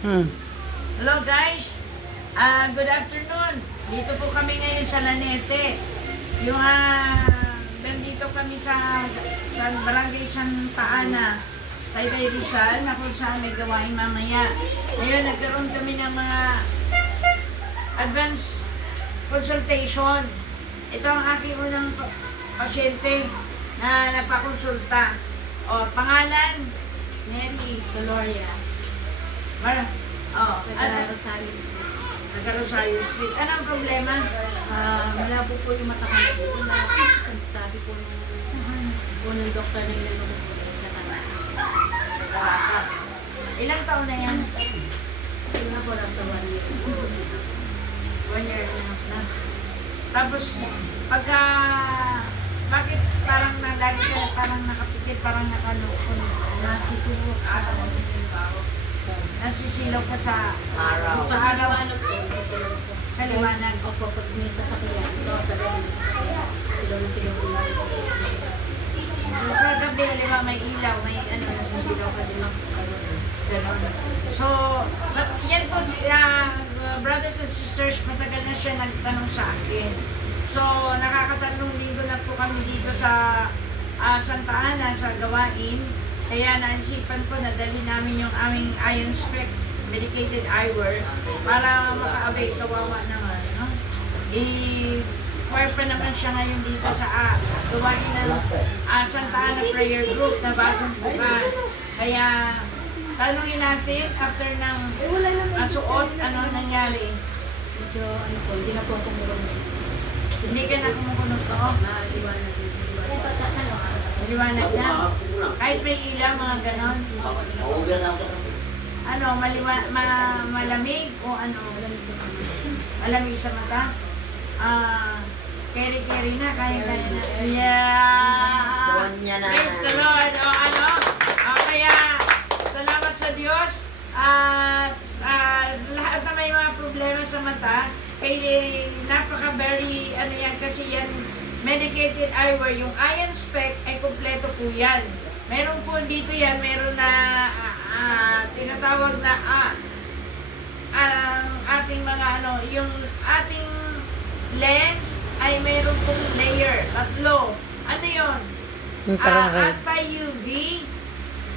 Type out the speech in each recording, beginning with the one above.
Hello guys, good afternoon. Dito po kami ngayon sa Lanete. Yung nandito kami sa Barangay Santa Ana, Taytay Rizal, na kung saan may gawain mamaya. Ngayon nagkaroon kami ng mga advance consultation. Ito ang aking unang pasyente na napakonsulta. O, pangalan? Mary Soloria. Rosario Street. Rosario Street. Ano ang problema? Malabo po yung mata ko na sabi po ng doktor na ilan mo po sa tama. Ilang taon na yan? Ito na po nasa 1 year. 1 year and a half na. Tapos, bakit parang lagi ka parang nakapikit, parang nakalukon? Nasisubo sa Nasisilaw ka sa araw. Sa araw. Sa liwanag. Opo, pag may sasakyan. Ito, sa gabi. Silaw na silaw po lang. Sa gabi, halimbawa may ilaw, may nasisilaw ka din. Ganon. So, yan po, brothers and sisters, matagal na siya nagtanong sa akin. So, nakakatatlong linggo na po kami dito sa Santa Ana, sa gawain. Kaya naisipan ko na dalhin namin yung aming iron spec medicated eyewear para maka-avail, kawawa naman. No? I-fire pa naman siya ngayon dito sa gawain ng Santa Ana Prayer Group na bagong buka. Kaya tanungin natin after ng suot, ano nangyari? Medyo, hindi na po ako murong. Hindi ka na kumukunog to? Liwanag. Maliwanag na. Kahit may ilaw, mga ganon. Ano, malamig o ano? Malamig sa mata? Carry na, kaya-kaya na. Yeah! Praise the Lord! O ano? Kaya, salamat sa Diyos. At lahat na may mga problema sa mata, napaka-very, ano yan, kasi yan, medicated eyewear, yung iron spec ay kumpleto po yan. Meron po dito yan, meron na tinatawag na ang ating mga ano, yung ating lens ay meron pong layer, 3. Ano yun? Anti-UV,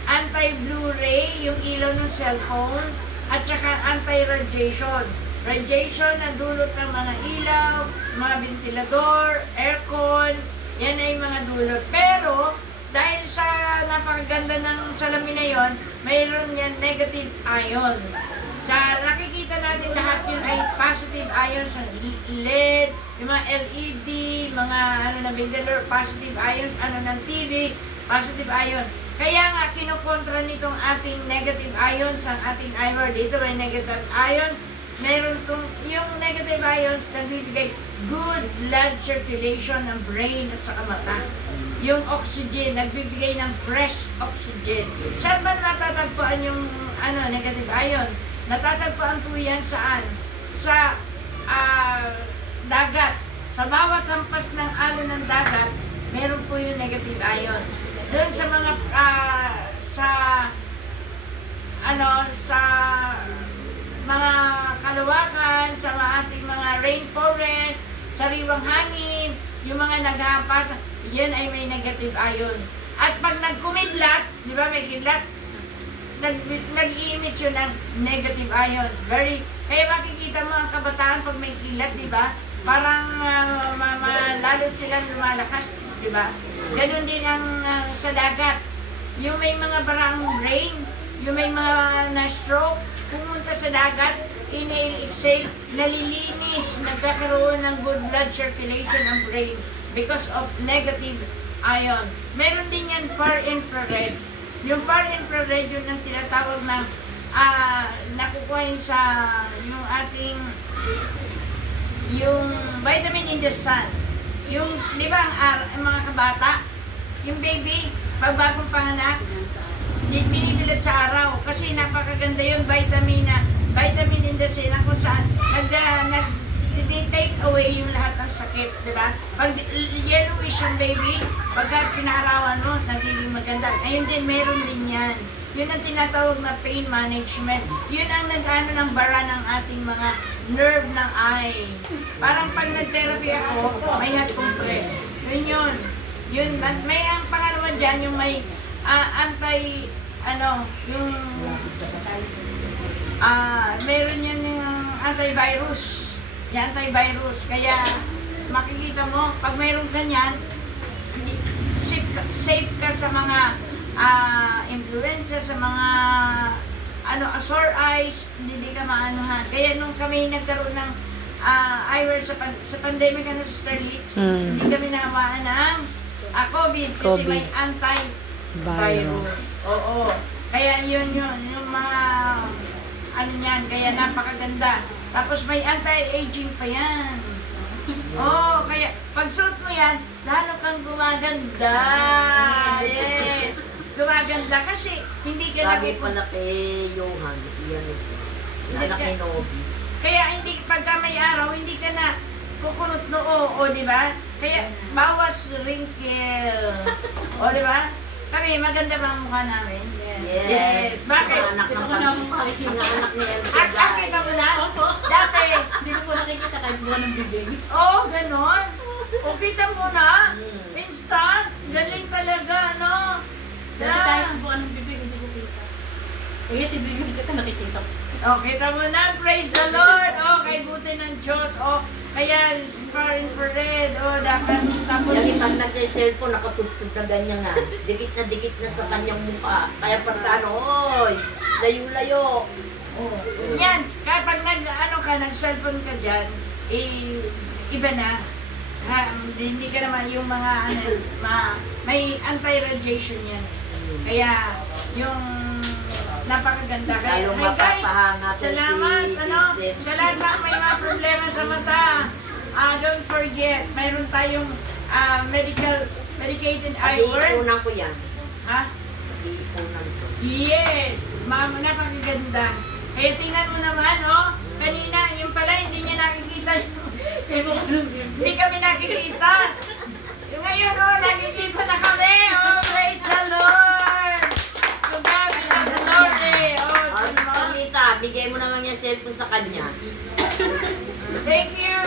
anti-blue ray, yung ilaw ng cellphone, at saka anti-radiation. Radiation na dulot ng mga ilaw, mga ventilador, aircon, yan ay mga dulot. Pero, dahil sa napakaganda ng salamin na yon, mayroon yan negative ion. Sa nakikita natin lahat yun ay positive ions sa LED, yung mga LED, mga ano na ventilador, positive ions, ano ng TV, positive ion. Kaya nga, kinukontra nitong ating negative ions, ang ating eyewear dito may negative ion. Meron itong, yung negative ions, nagbibigay good blood circulation ng brain at saka mata. Yung oxygen, nagbibigay ng fresh oxygen. Saan ba natatagpuan yung negative ion? Natatagpuan po yan saan? Sa dagat. Sa bawat hampas ng alon ng dagat, meron po yung negative ion. Doon sa mga, sa mga kalawakan, sa ating mga rainforest, sariwang hangin, yung mga naghahampas, yan ay may negative ion. At pag nagkumidlat, di ba may kidlat, nag-i-emit yun ng negative ion. Kaya makikita mo ang kabataan pag may kilat, di ba? Parang lalo silang lumalakas, di ba? Ganun din ang sa dagat. Yung may mga barang rain, yung may mga na-stroke, pumunta sa dagat, inhale, exhale, nalilinis, nagkakaroon ng good blood circulation ng brain because of negative ion. Meron din yan far infrared. Yung far infrared yun ang tinatawag na nakukuha yun sa yung ating yung vitamin in the sun. Yung, di ba ang mga kabata, yung baby, pag bagong panganak, binibilad sa araw kasi napakaganda yung vitamin in the sun kung saan nag-take away yung lahat ng sakit, di ba? Pag yellowish yung baby, pagka pinarawan mo, nagiging maganda. Ayun din, meron din yan. Yun ang tinatawag na pain management. Yun ang nag-ano ng bara ng ating mga nerve ng eye. Parang pag nag-therapy ako, may hot compress. Yun yun. Yun, may ang pangalawa dyan, yung may meron yan yung antivirus. Yung antivirus. Kaya, makikita mo, pag mayroong ganyan, safe ka sa mga influenza, sa mga sore eyes, hindi ka maanuhan. Kaya nung kami nagkaroon ng eyewear sa pandemic sa Sterlitz, hindi kami nahawaan ng COVID kasi COVID. may anti-virus. Oo. Kaya yun yung mga kaya napakaganda. Tapos may anti-aging pa yan. Oh, kaya pag suot mo yan, lalo kang gumaganda. Yes. Gumaganda kasi hindi ka Sabi pa na kay Johan, iyan ito. Anak ni Nobi. Kaya hindi pagka may araw, hindi ka na kukunot noo, di ba? Kaya bawas wrinkle. O, di ba? Kami, maganda ba ang mukha namin? Yes. Bakit? Anak ng anak ni Elsa. At kita mo na? Dati. Hindi ko po nakikita kahit buwan ng bibig. Oh, ganon. O, kita mo na? Mm. Instant. Galing talaga, no? Dati kahit buwan ng bibig, hindi ko kita. Kaya tibigyan kita, nakikita ko. Oh, kita mo na. Praise the Lord. Oh, kay buti ng Diyos. Oh, kaya infrared. Oh, dapat tapos. Yung pag nag-cellphone, nakatugtog na ganyan nga. Dikit na sa kanyang mukha. Kaya pagka oy, layo-layo. Oh. Yan, kapag nag-cellphone ka dyan, iba na. Hindi ka naman yung mga may anti-radiation yan. Kaya, yung napakaganda. Kaya, Lalong hi guys, mapapahanga sa salamat, si Vincent. sa lahat ng may mga problema sa mata. Don't forget, mayroon tayong medicated eyewear. Iipunan ko yan. Ha? Iipunan ko. Yes! Mama, napakaganda. Kaya tingnan mo naman, oh. Kanina, yung pala, hindi niya nakikita yung... hindi kami nakikita. Yung ngayon, oh, nakikita na kami. Oh, praise the Lord! So, God, we love the Lord, eh. Oh, Lita, bigay mo naman yung cellphone sa kanya. thank you.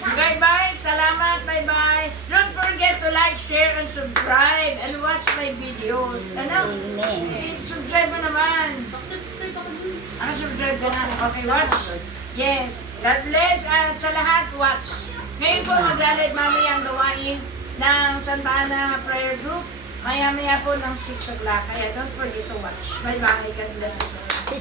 Bye-bye. Salamat. Bye-bye. Don't forget to like, share, and subscribe. And watch my videos. Subscribe mo naman. Subscribe ako dun. Subscribe ka na. Okay, watch. Yes. God bless. At sa lahat, watch. Ngayon po, maglalid mamaya ang gawain ng Santa Ana Prayer Group. Maya-maya po ng 6 o'clock. Kaya don't forget to watch. Bye-bye. God bless you.